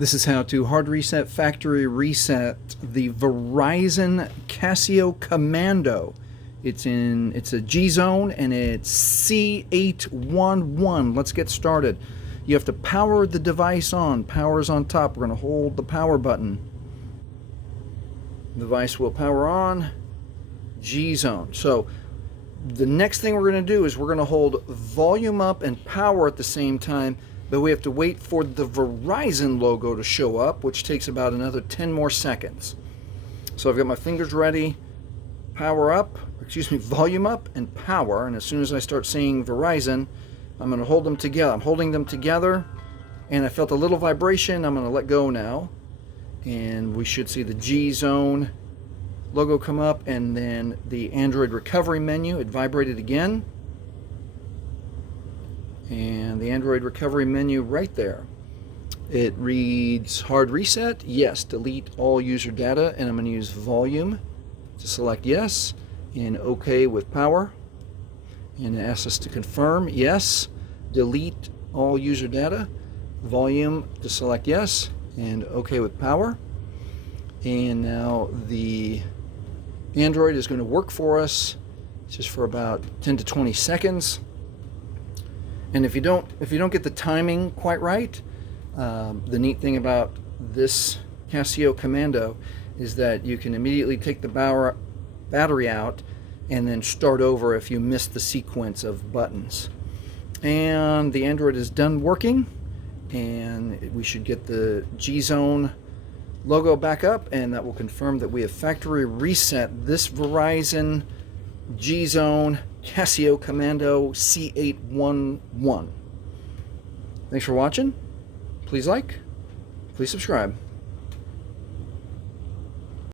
This is how to hard reset, factory reset the Verizon Casio Commando. It's a G zone and it's C811. Let's get started. You have to power the device on. Power's on top. We're going to hold the power button. The device will power on. G zone. So the next thing we're going to do is we're going to hold volume up and power at the same time, but we have to wait for the Verizon logo to show up, which takes about another 10 more seconds. So I've got my fingers ready, volume up and power, and as soon as I start seeing Verizon, I'm going to hold them together. I'm holding them together, and I felt a little vibration. I'm going to let go now, and we should see the G zone logo come up, and then the Android recovery menu. It vibrated again, and the Android recovery menu right there. It reads hard reset, yes, delete all user data, and I'm going to use volume to select yes, and OK with power, and it asks us to confirm yes, delete all user data, volume to select yes, and OK with power. And now the Android is going to work for us just for about 10 to 20 seconds. And if you don't get the timing quite right, the neat thing about this Casio Commando is that you can immediately take the battery out and then start over if you miss the sequence of buttons. And the Android is done working, and we should get the G zone logo back up, and that will confirm that we have factory reset this Verizon G zone Casio Commando C811. Thanks for watching. Please like, please subscribe.